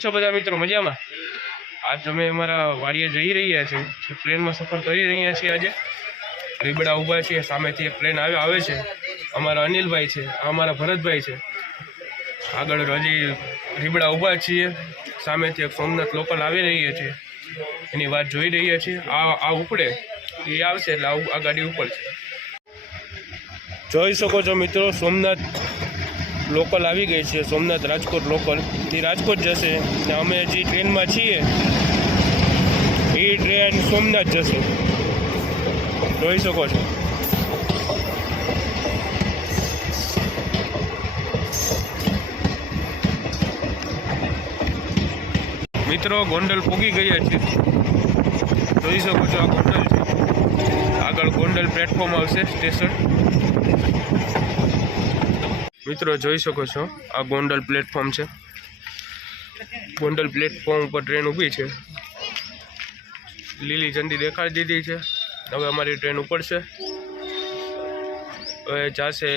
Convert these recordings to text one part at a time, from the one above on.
છો બધા મિત્રો મજામાં? આજ અમે અમારા વાડીએ જઈ રહ્યા છીએ, ટ્રેનમાં સફર કરી રહ્યા છીએ। આજે રીબડા ઊભા છીએ, સામેથી એક ટ્રેન આવે છે। અમારા અનિલભાઈ છે, અમારા ભરતભાઈ છે। આગળ હજી રીબડા ઊભા છીએ, સામેથી એક સોમનાથ લોકલ આવી રહી છે, એની વાત જોઈ રહ્યા છીએ। આ ઉપડે એ આવશે એટલે આ ગાડી ઉપડશે। જોઈ શકો છો મિત્રો, સોમનાથ લોકલ આવી ગઈ છે, સોમનાથ રાજકોટ લોકલ। એ રાજકોટ જશે ને અમે જે ટ્રેનમાં છીએ એ ટ્રેન સોમનાથ જશે, જોઈ શકો છો। મિત્રો ગોંડલ પૂગી ગયા છે, જોઈ શકો છો। આ ગોંડલ છે, આગળ ગોંડલ પ્લેટફોર્મ આવશે, સ્ટેશન। મિત્રો જોઈ શકો છો, આ ગોંડલ પ્લેટફોર્મ છે। ગોંડલ પ્લેટફોર્મ ઉપર ટ્રેન ઊભી છે, લીલી ઝંડી દેખાડી દીધી છે। હવે અમારી ટ્રેન ઉપડશે, હવે જશે।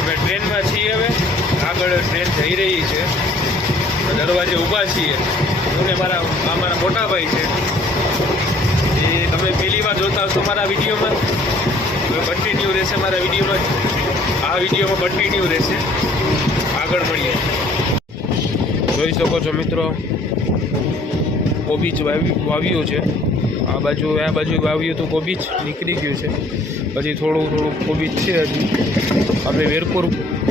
અમે ટ્રેનમાં છીએ, હવે આગળ ટ્રેન જઈ રહી છે, દરવાજે ઊભા છીએ। અને અમારા મોટા ભાઈ છે, એ તમે પહેલી વાર જોતા હશો મારા વિડીયોમાં, કન્ટિન્યુ રહેશે મારા વિડીયોમાં, આ વિડીયોમાં કન્ટિન્યુ રહેશે। આગળ મળીએ। જોઈ શકો છો મિત્રો, કોબીજ વાવ્યું છે, આ બાજુ વાવ્યું તો કોબીજ નીકળી ગયું છે, હજી થોડું કોબીજ છે। હજી આપણે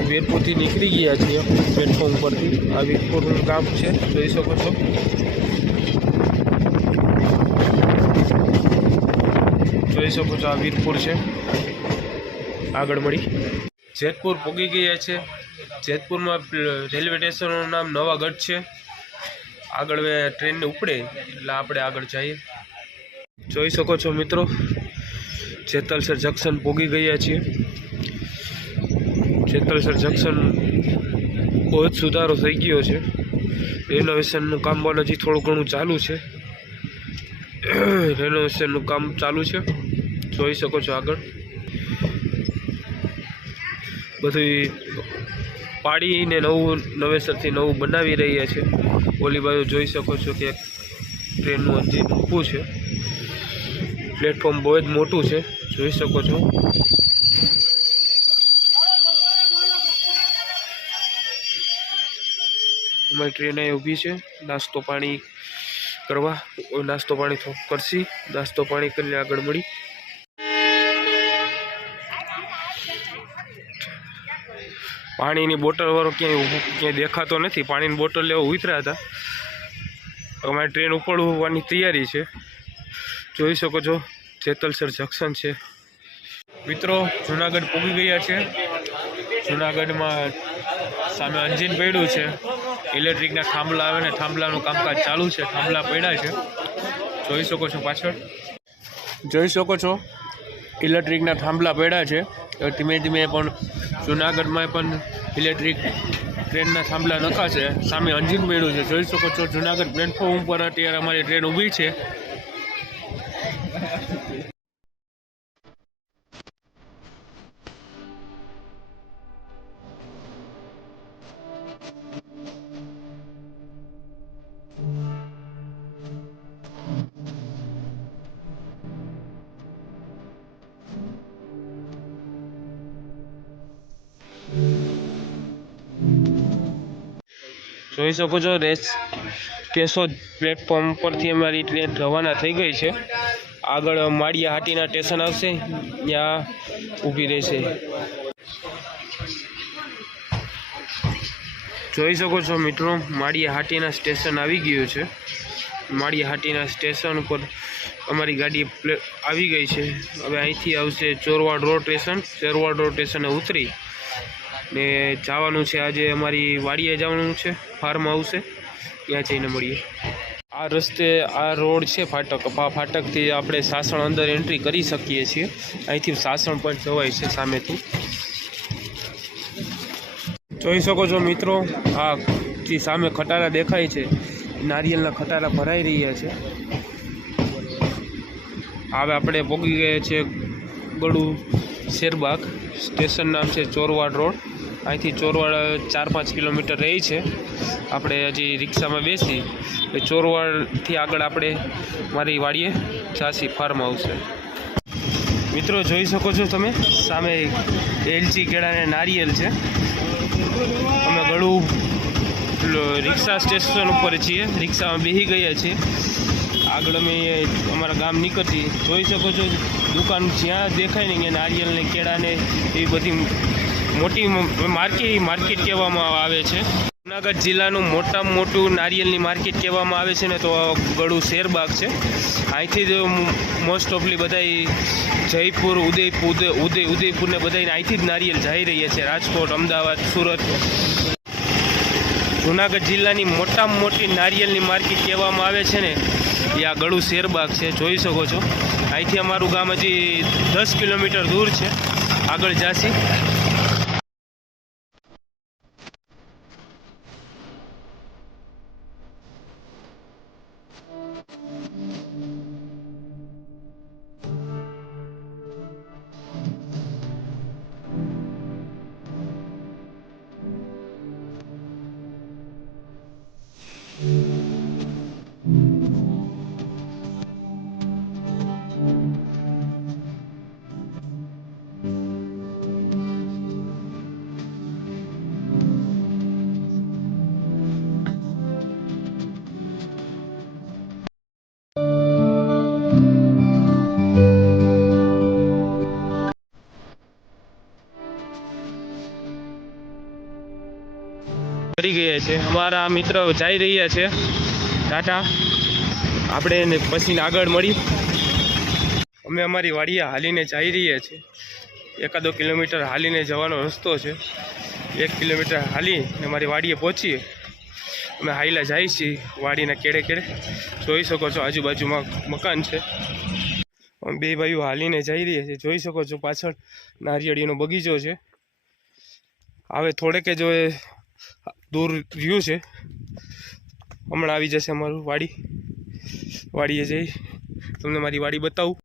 વીરપુરથી નીકળી ગયા છીએ પ્લેટફોર્મ પરથી। આ વીરપુરનું ગામ છે, જોઈ શકો છો। જોઈ શકો છો, આ વીરપુર છે। આગળ મળી જેતપુર પહોંચી ગયા છે। જેતપુરમાં રેલવે સ્ટેશનનું નામ નવાગઢ છે। આગળ ટ્રેનને ઉપડે એટલે આપણે આગળ જઈએ। જોઈ શકો છો મિત્રો, જેતલસર જંકશન પહોંચી ગયા છીએ। જેતલસર જંકશન બહુ જ સુધારો થઈ ગયો છે, રેનોવેશનનું કામ પણ હજી થોડું ઘણું ચાલુ છે। રેનોવેશનનું કામ ચાલુ છે, જોઈ શકો છો। આગળ બધું પાડીને નવેસરથી નવું બનાવી રહ્યા છે। ઓલી બાજુ જોઈ શકો છો કે ટ્રેનનું એન્જિન ઊભું છે, પ્લેટફોર્મ બહુ જ મોટું છે, જોઈ શકો છો। અમારી ટ્રેન અહીં ઊભી છે, નાસ્તો પાણી કરવા, નાસ્તો પાણી કરશી, નાસ્તો પાણી કરીને આગળ મળી। પાણીની બોટલ વાળો ક્યાંય દેખાતો નથી, પાણીની બોટલ લેવા ઉતર્યા હતા। અમારી ટ્રેન ઉપડવાની તૈયારી છે, જોઈ શકો છો। જેતલસર જંકશન છે મિત્રો, જુનાગઢ પહોંચી ગયા છે। જુનાગઢમાં સામે એન્જિન પડ્યું છે, ઇલેક્ટ્રિકના થાંભલા આવે ને થાંભલાનું કામકાજ ચાલુ છે, થાંભલા પડ્યા છે, જોઈ શકો છો। પાછળ જોઈ શકો છો, ઇલેક્ટ્રિકના થાંભલા પડ્યા છે। ધીમે ધીમે પણ જુનાગઢમાં પણ ઇલેક્ટ્રિક ટ્રેનના થાંભલા નખાશે। સામે એન્જિન પડ્યું છે, જોઈ શકો છો। જુનાગઢ પ્લેટફોર્મ ઉપર અત્યારે અમારી ટ્રેન ઊભી છે। જોઈ શકો છો, કેશોદ પ્લેટફોર્મ પરથી અમારી ટ્રેન રવાના થઈ ગઈ છે। આગળ માળિયા હાટીના સ્ટેશન આવશે, ત્યાં ઊભી રહેશે। જોઈ શકો છો મિત્રો, માળિયા હાટીના સ્ટેશન આવી ગયું છે। માળિયા હાટીના સ્ટેશન ઉપર અમારી ગાડી આવી ગઈ છે। હવે અહીંથી આવશે Chorwad road station, Chorwad road સ્ટેશને ઉતરી ને જવાનું છે, આજે અમારી વાડીએ જવાનું છે, ફાર્મ હાઉસે, ત્યાં જઈને મળીએ। આ રસ્તે આ રોડ છે ફાટક, ફાટકથી આપણે સાસણ અંદર એન્ટ્રી કરી શકીએ છીએ। અહીંથી સાસણ પણ જવાય છે સામેથી, જોઈ શકો છો મિત્રો। આ જે સામે ખટારા દેખાય છે, નારિયેળના ખટારા ભરાઈ રહ્યા છે। હવે આપણે પહોંચી ગયા છીએ ગળુ શેરબાગ, સ્ટેશન નામ છે ચોરવાડ રોડ। અહીંથી ચોરવાડ 4-5 કિલોમીટર રહી છે. આપણે હજી રિક્ષામાં બેસી એ ચોરવાડથી આગળ આપણે મારી વાડીએ જાસી ફાર્મ હાઉસ છે. મિત્રો જોઈ શકો છો તમે સામે એલચી કેળાને નારિયેલ છે. અમે ગળું રિક્ષા સ્ટેશન ઉપર છીએ, રિક્ષામાં બેસી ગયા છીએ. આગળ અમે અમારા ગામ નીકળતી જોઈ શકો છો દુકાન જ્યાં દેખાય ને ત્યાં નારિયેલ ને કેળા ને એ બધી મોટી માર્કેટ કહેવામાં આવે છે. જુનાગઢ જિલ્લાનું મોટામાં મોટું નારિયેલની માર્કેટ કહેવામાં આવે છે ને તો ગળું શેરબાગ છે. અહીંથી જ મોસ્ટ ઓફલી બધા જયપુર ઉદયપુર ને બધા અહીંથી જ નારિયેલ જઈ રહ્યા છે. રાજકોટ, અમદાવાદ, સુરત. જુનાગઢ જિલ્લાની મોટામાં મોટી નારિયેલની માર્કેટ કહેવામાં આવે છે ને એ આ ગળું શેરબાગ છે. જોઈ શકો છો અહીંથી અમારું ગામ હજી 10 કિલોમીટર દૂર છે. આગળ જાસી કરી ગયા છે. અમારા મિત્ર જઈ રહ્યા છે. ટાટા, આપણે પછી આગળ મળી. અમે અમારી વાડીએ હાલીને જઈ રહ્યા છીએ. 1-2 કિલોમીટર હાલીને જવાનો રસ્તો છે. 1 કિલોમીટર હાલીને અમારી વાડીએ પહોંચીએ. અમે હાઈલા જઈએ છીએ વાડીના કેડે. જોઈ શકો છો આજુબાજુમાં મકાન છે. અમે બે ભાઈઓ હાલીને જઈ રહ્યા છીએ. જોઈ શકો છો પાછળ નારિયેળીનો બગીચો છે. હવે થોડેક જ દૂર રહ્યું છે. હમણાં આવી જશે અમારું વાડીએ જઈ તમને મારી વાડી બતાવું.